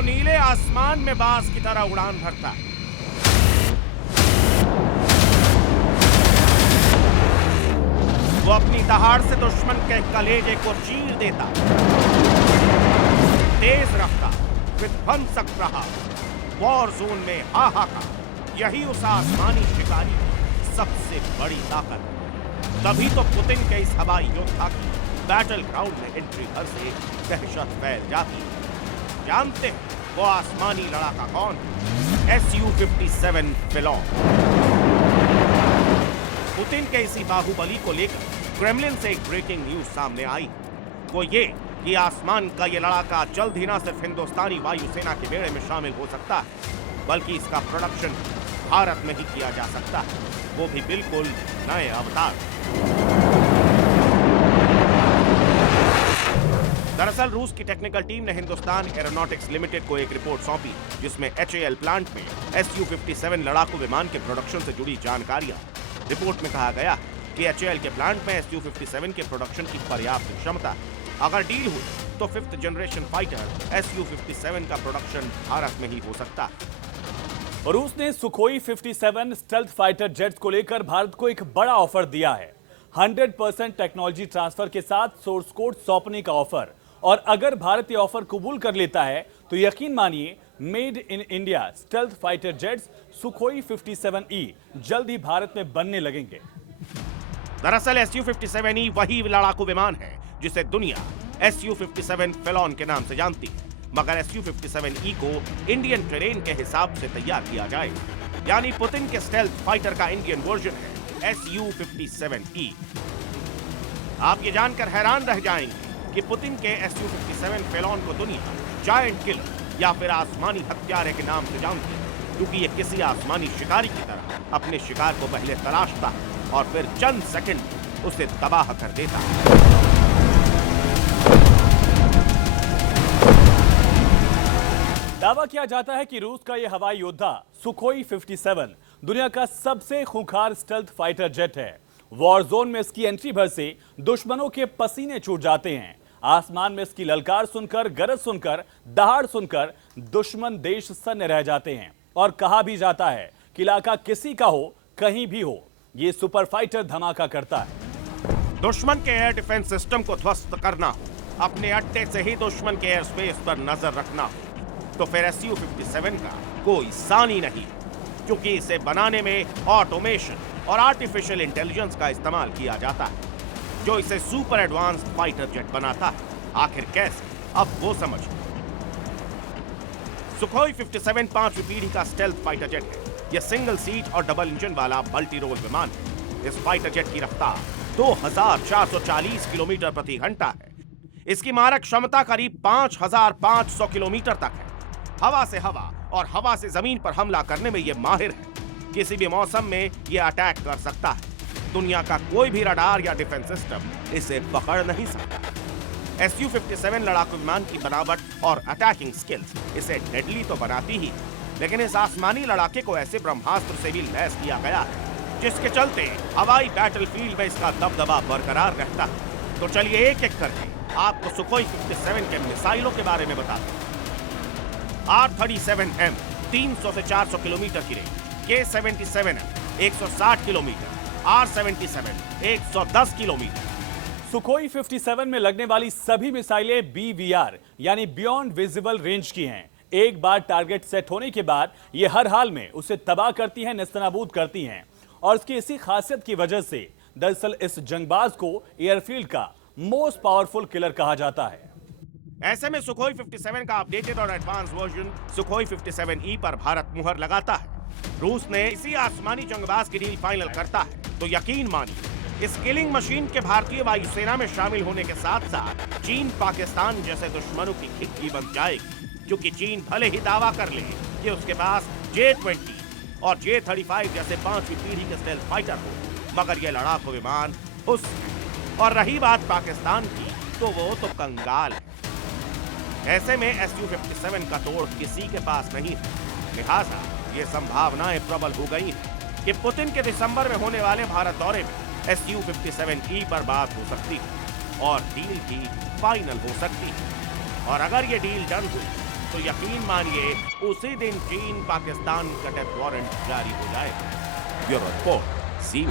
वो नीले आसमान में बाज की तरह उड़ान भरता है। वो अपनी दहाड़ से दुश्मन के कलेजे को चीर देता। तेज रफ्तार, विध्वंसक प्रहार, वॉर जोन में हाहाकार, यही उस आसमानी शिकारी की सबसे बड़ी ताकत है। तभी तो पुतिन के इस हवाई योद्धा की बैटल ग्राउंड में एंट्री भर से दहशत फैल जाती है। जानते हैं वो आसमानी लड़ाका कौन है? Su-57 फेलोन। पुतिन के इसी बाहुबली को लेकर क्रेमलिन से एक ब्रेकिंग न्यूज सामने आई। वो ये कि आसमान का ये लड़ाका जल्द ही ना सिर्फ हिंदुस्तानी वायुसेना के बेड़े में शामिल हो सकता है, बल्कि इसका प्रोडक्शन भारत में ही किया जा सकता है, वो भी बिल्कुल नए अवतार। दरअसल रूस की टेक्निकल टीम ने हिंदुस्तान एरोनॉटिक्स लिमिटेड को एक रिपोर्ट सौंपी, जिसमें HAL प्लांट में Su-57 लड़ाकू विमान के प्रोडक्शन से जुड़ी जानकारियां। रिपोर्ट में कहा गया कि HAL के प्लांट में Su-57 के प्रोडक्शन की पर्याप्त क्षमता है। अगर डील हुई तो 5th जनरेशन फाइटर Su-57 का प्रोडक्शन भारत में ही हो सकता है। रूस ने सुखोई 57 स्टेल्थ फाइटर जेट्स को लेकर भारत को एक बड़ा ऑफर दिया है। 100% टेक्नोलॉजी ट्रांसफर के साथ सोर्स कोड सौंपने का ऑफर। और अगर भारत ये ऑफर कबूल कर लेता है तो यकीन मानिए made in India stealth fighter jets Sukhoi 57E जल्द ही भारत में बनने लगेंगे। दरअसल Su-57E वही लड़ाकू विमान है जिसे दुनिया Su-57 फेलोन के नाम से जानती है, मगर Su-57E को इंडियन टेरेन के हिसाब से तैयार किया जाए, यानी पुतिन के स्टेल्थ फाइटर का इंडियन वर्जन है Su-57E। आप ये जानकर हैरान रह जाएंगे कि पुतिन के Su-57 फेलोन को दुनिया जायंट किलर या फिर आसमानी हत्यारे के नाम से जानती है, क्योंकि ये किसी आसमानी शिकारी की तरह अपने शिकार को पहले तलाशता है और फिर चंद सेकंड उसे तबाह कर देता है। दावा किया जाता है कि रूस का यह हवाई योद्धा सुखोई 57 दुनिया का सबसे खूंखार स्टेल्थ फाइटर जेट है। वॉर जोन में इसकी एंट्री भर से दुश्मनों के पसीने छूट जाते हैं। आसमान में इसकी ललकार सुनकर, गरज सुनकर, दहाड़ सुनकर दुश्मन देश सन्न रह जाते हैं। और कहा भी जाता है कि इलाका किसी का हो, कहीं भी हो, ये सुपर फाइटर धमाका करता है। दुश्मन के एयर डिफेंस सिस्टम को ध्वस्त करना हो, अपने अड्डे से ही दुश्मन के एयर स्पेस पर नजर रखना हो, तो फिर Su-57 का कोई सानी नहीं, क्योंकि इसे बनाने में ऑटोमेशन और आर्टिफिशियल इंटेलिजेंस का इस्तेमाल किया जाता है, जो इसे सुपर एडवांस्ड फाइटर जेट बनाता है। आखिर कैसे, अब वो समझ। सुखोई 57 5वीं पीढ़ी का स्टेल्थ फाइटर जेट है। यह सिंगल सीट और डबल इंजन वाला मल्टी रोल विमान है। इस फाइटर जेट की रफ्तार 2440 किलोमीटर प्रति घंटा है। इसकी मारक क्षमता करीब 5500 किलोमीटर तक है। हवा से हवा और हवा से जमीन पर हमला करने में यह माहिर है। किसी भी मौसम में यह अटैक कर सकता है। दुनिया का कोई भी रडार या डिफेंस सिस्टम इसे पकड़ नहीं सकता। Su-57 लड़ाकू विमान की बनावट और अटैकिंग स्किल्स इसे डेडली तो बनाती ही, लेकिन इस आसमानी लड़ाके को ऐसे ब्रह्मास्त्र से भी लैस किया गया है, जिसके चलते हवाई बैटलफील्ड में इसका दबदबा बरकरार रहता है। तो चलिए एक एक करके आपको सुखोई 57 के मिसाइलों के बारे में बताते हैं। R-37M 300 से 400 किलोमीटर की range, K-77M 160 kilometre, R-77 110 kilometre. Sukhoi 57 में लगने वाली सभी मिसाइलें BVR यानी बियॉन्ड विजिबल रेंज की हैं। एक बार टारगेट सेट होने के बाद ये हर हाल में उसे तबाह करती हैं, नेस्तनाबूद करती हैं। और इसकी इसी खासियत की वजह से दरअसल इस जंगबाज को एयरफील्ड का मोस्ट पावरफुल किलर कहा जाता है। ऐसे में सुखोई 57 का अपडेटेड और एडवांस वर्जन सुखोई 57E पर भारत मुहर लगाता है। रूस ने इसी आसमानी जंगबाज की डील फाइनल करता है, तो यकीन मानिए इस किलिंग मशीन के भारतीय वायुसेना में शामिल होने के साथ साथ चीन पाकिस्तान जैसे दुश्मनों की खिड़की बन जाएगी। क्योंकि चीन भले ही दावा कर ले कि उसके पास J-20 और J-35 जैसे 5वीं पीढ़ी के स्टेल्थ फाइटर हो, मगर ये लड़ाकू विमान उस। और रही बात पाकिस्तान की, तो वो तो कंगाल है। ऐसे में Su-57 का तोड़ किसी के पास नहीं है। लिहाजा ये संभावनाएं प्रबल हो गई हैं कि पुतिन के दिसंबर में होने वाले भारत दौरे में Su-57E पर बात हो सकती है और डील भी फाइनल हो सकती है। और अगर ये डील डन हुई तो यकीन मानिए उसी दिन चीन पाकिस्तान का डेथ वारंट जारी हो जाएगा। ब्यूरो रिपोर्ट, सी